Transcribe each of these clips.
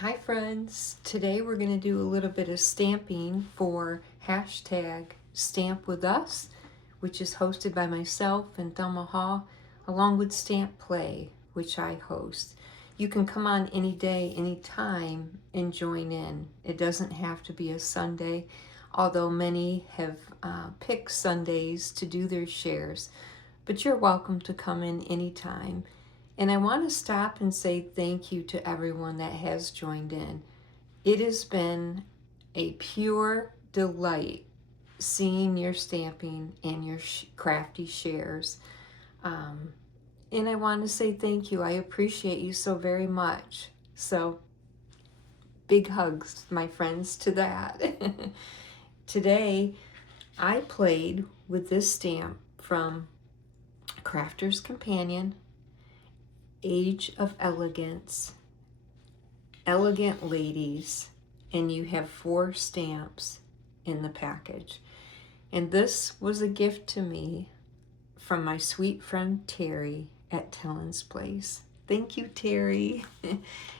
Hi friends, today we're going to do a little bit of stamping for hashtag Stamp With Us, which is hosted by myself and Thelma Hall, along with Stamp Play, which I host. You can come on any day, any time, and join in. It doesn't have to be a Sunday, although many have picked Sundays to do their shares, but you're welcome to come in anytime. And I want to stop and say thank you to everyone that has joined in. It has been a pure delight seeing your stamping and your crafty shares. And I want to say thank you. I appreciate you so very much. So, big hugs, my friends, to that. Today, I played with this stamp from Crafter's Companion, Age of Elegance, Elegant Ladies, and you have 4 stamps in the package. And this was a gift to me from my sweet friend Terry at Tellen's Place. Thank you, Terry.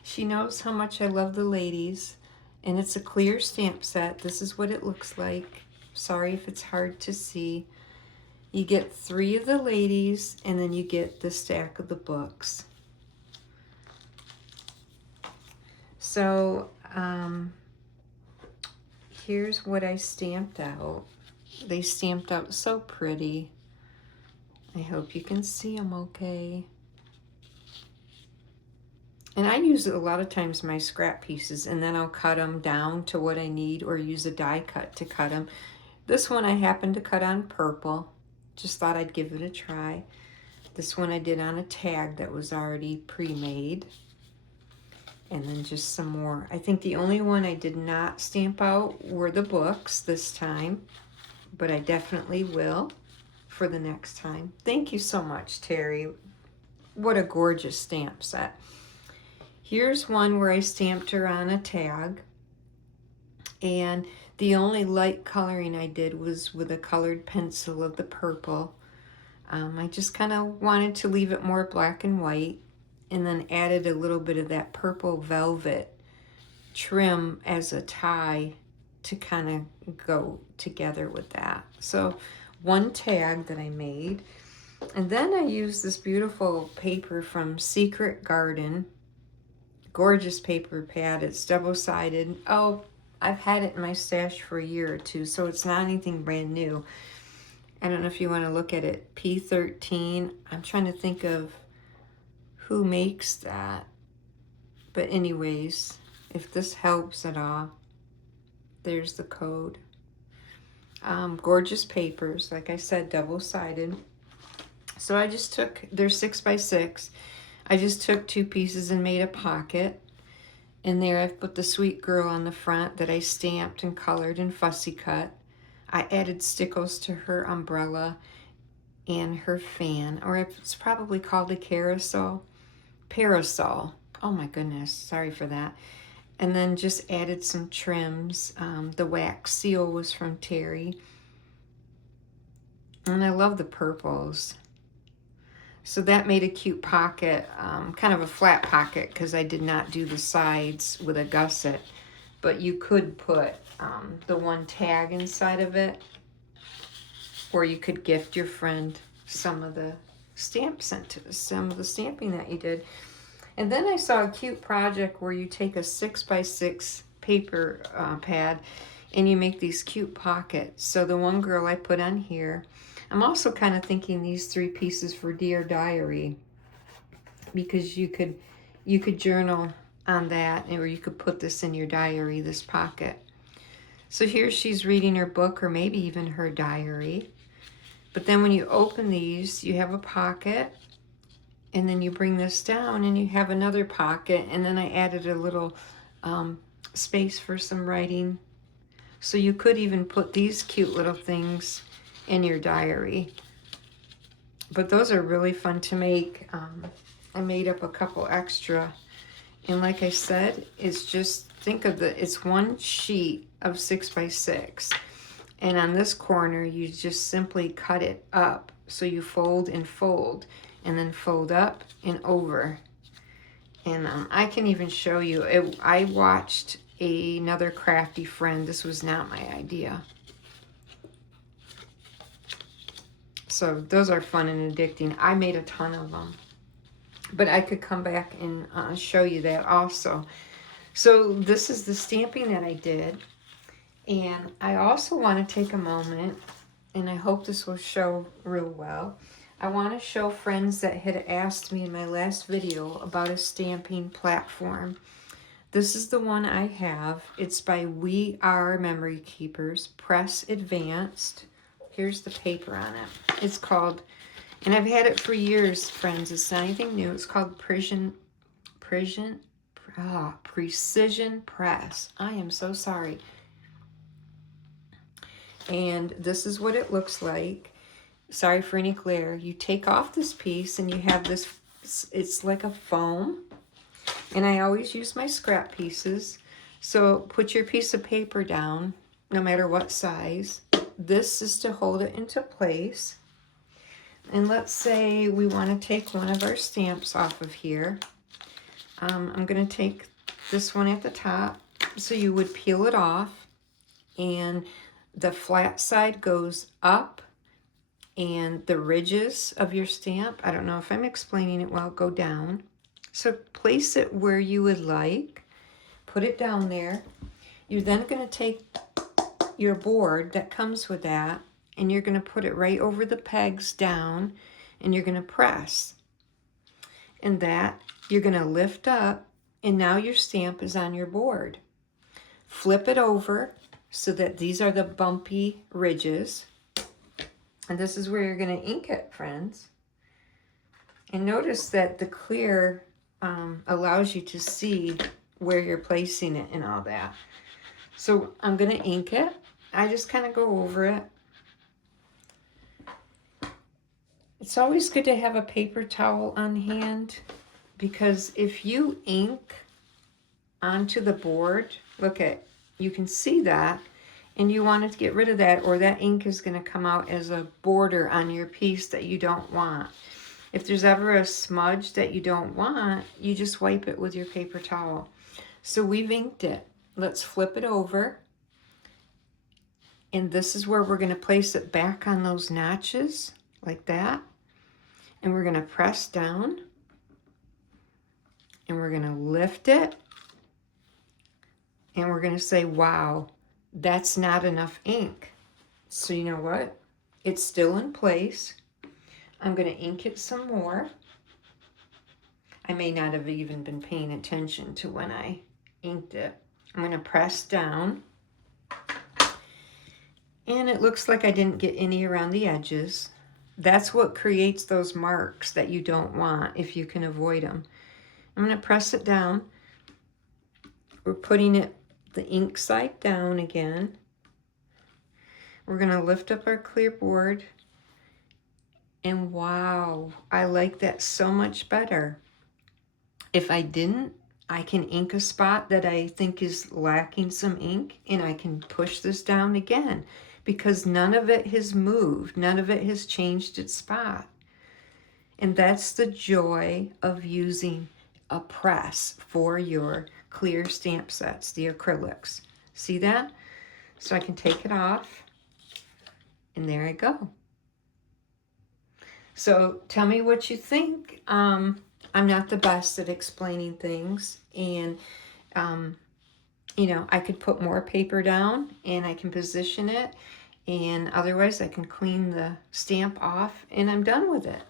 She knows how much I love the ladies, and it's a clear stamp set. This is what it looks like. Sorry if it's hard to see. You get 3 of the ladies, and then you get the stack of the books. So here's what I stamped out. They stamped out so pretty. I hope you can see them okay. And I use a lot of times my scrap pieces, and then I'll cut them down to what I need or use a die cut to cut them. This one I happened to cut on purple. Just thought I'd give it a try. This one I did on a tag that was already pre-made. And then just some more. I think the only one I did not stamp out were the books this time, but I definitely will for the next time. Thank you so much, Terry. What a gorgeous stamp set. Here's one where I stamped her on a tag, and the only light coloring I did was with a colored pencil of the purple. I just kind of wanted to leave it more black and white, and then added a little bit of that purple velvet trim as a tie to kind of go together with that. So one tag that I made. And then I used this beautiful paper from Secret Garden. Gorgeous paper pad. It's double-sided. Oh, I've had it in my stash for a year or two, so it's not anything brand new. I don't know if you want to look at it. P13. I'm trying to think of who makes that. But anyways, if this helps at all, there's the code. Gorgeous papers, like I said, double-sided. So I just took, they're 6x6. I just took 2 pieces and made a pocket. In there I've put the sweet girl on the front that I stamped and colored and fussy cut. I added stickles to her umbrella and her fan, or it's probably called a carousel. Parasol. Oh my goodness, sorry for that. And then just added some trims. The wax seal was from Terry. And I love the purples. So that made a cute pocket, kind of a flat pocket because I did not do the sides with a gusset. But you could put the one tag inside of it, or you could gift your friend some of the stamps, some of the stamping that you did. And then I saw a cute project where you take a 6x6 paper pad and you make these cute pockets. So the one girl I put on here. I'm also kind of thinking these 3 pieces for Dear Diary, because you could journal on that, or you could put this in your diary, this pocket. So here she's reading her book, or maybe even her diary. But then when you open these, you have a pocket, and then you bring this down and you have another pocket, and then I added a little space for some writing. So you could even put these cute little things in your diary. But those are really fun to make. I made up a couple extra, and like I said, it's just, think of it's one sheet of 6x6, and on this corner you just simply cut it up, so you fold and fold, and then fold up and over, And I can even show you. I watched another crafty friend. This was not my idea. So those are fun and addicting. I made a ton of them. But I could come back and show you that also. So this is the stamping that I did. And I also want to take a moment, and I hope this will show real well. I want to show friends that had asked me in my last video about a stamping platform. This is the one I have. It's by We Are Memory Keepers, Press Advanced. Here's the paper on it. It's called, and I've had it for years, friends. It's not anything new. It's called Precision Press. I am so sorry. And this is what it looks like. Sorry for any glare. You take off this piece and you have this, it's like a foam. And I always use my scrap pieces. So put your piece of paper down, no matter what size. This is to hold it into place. And let's say we want to take one of our stamps off of here. I'm going to take this one at the top. So you would peel it off, and the flat side goes up, and the ridges of your stamp, I don't know if I'm explaining it well, go down. So place it where you would like, put it down there. You're then going to take your board that comes with that, and you're going to put it right over the pegs down, and you're going to press. And that you're going to lift up, and now your stamp is on your board. Flip it over so that these are the bumpy ridges. And this is where you're going to ink it, friends. And notice that the clear allows you to see where you're placing it and all that. So I'm going to ink it. I just kind of go over it. It's always good to have a paper towel on hand, because if you ink onto the board, look at, you can see that, and you want to get rid of that, or that ink is going to come out as a border on your piece that you don't want. If there's ever a smudge that you don't want, you just wipe it with your paper towel. So we've inked it. Let's flip it over. And this is where we're going to place it back on those notches, like that. And we're going to press down. And we're going to lift it. And we're going to say, wow, that's not enough ink. So you know what? It's still in place. I'm going to ink it some more. I may not have even been paying attention to when I inked it. I'm going to press down. And it looks like I didn't get any around the edges. That's what creates those marks that you don't want if you can avoid them. I'm going to press it down. We're putting it the ink side down again. We're going to lift up our clear board. And wow, I like that so much better. If I didn't, I can ink a spot that I think is lacking some ink, and I can push this down again, because none of it has moved. None of it has changed its spot. And that's the joy of using a press for your clear stamp sets, the acrylics. See that? So I can take it off, and there I go. So tell me what you think. I'm not the best at explaining things, and you know, I could put more paper down and I can position it, and otherwise I can clean the stamp off and I'm done with it.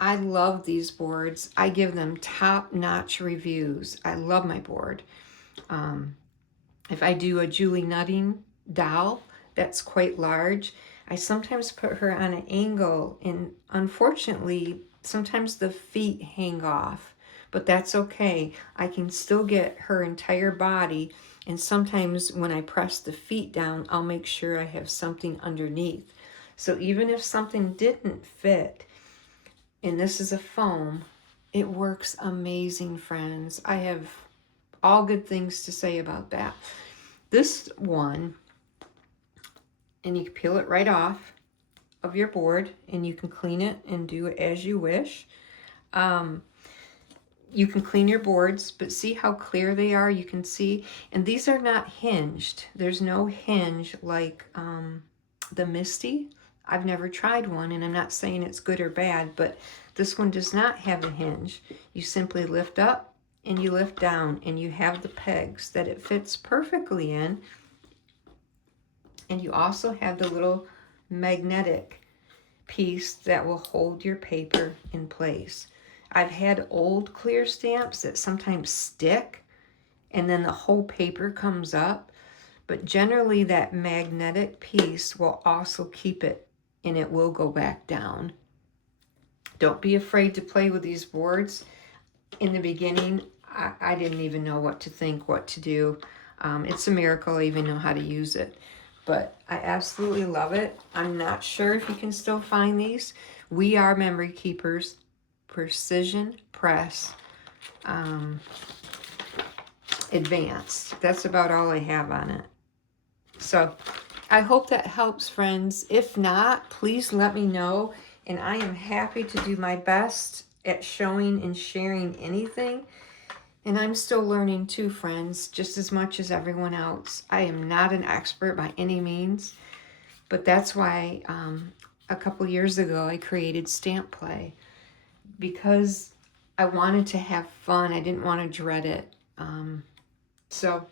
I love these boards. I give them top-notch reviews. I love my board. If I do a Julie Nutting doll that's quite large, I sometimes put her on an angle, and unfortunately, sometimes the feet hang off, but that's okay. I can still get her entire body, and sometimes when I press the feet down, I'll make sure I have something underneath. So even if something didn't fit, and this is a foam, it works amazing, friends. I have all good things to say about that. This one, and you can peel it right off of your board, and you can clean it and do it as you wish. you can clean your boards, but see how clear they are? You can see, and these are not hinged. There's no hinge like the Misty. I've never tried one, and I'm not saying it's good or bad, but this one does not have a hinge. You simply lift up and you lift down, and you have the pegs that it fits perfectly in. And you also have the little magnetic piece that will hold your paper in place. I've had old clear stamps that sometimes stick and then the whole paper comes up, but generally that magnetic piece will also keep it and it will go back down. Don't be afraid to play with these boards. In the beginning, I didn't even know what to think, what to do. It's a miracle I even know how to use it. But I absolutely love it. I'm not sure if you can still find these. We Are Memory Keepers Precision Press Advanced. That's about all I have on it. So I hope that helps, friends. If not, please let me know. And I am happy to do my best at showing and sharing anything. And I'm still learning too, friends, just as much as everyone else. I am not an expert by any means, but that's why a couple years ago I created Stamp Play, because I wanted to have fun. I didn't want to dread it. So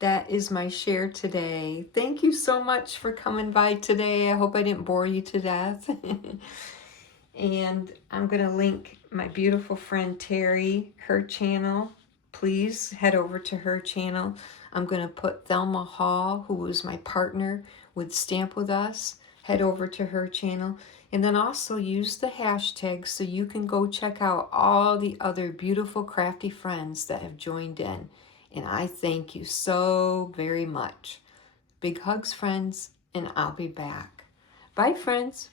that is my share today. Thank you so much for coming by today. I hope I didn't bore you to death. And I'm going to link my beautiful friend Terry, her channel. Please head over to her channel. I'm going to put Thelma Hall, who was my partner with Stamp With Us. Head over to her channel. And then also use the hashtag so you can go check out all the other beautiful crafty friends that have joined in. And I thank you so very much. Big hugs, friends, and I'll be back. Bye, friends.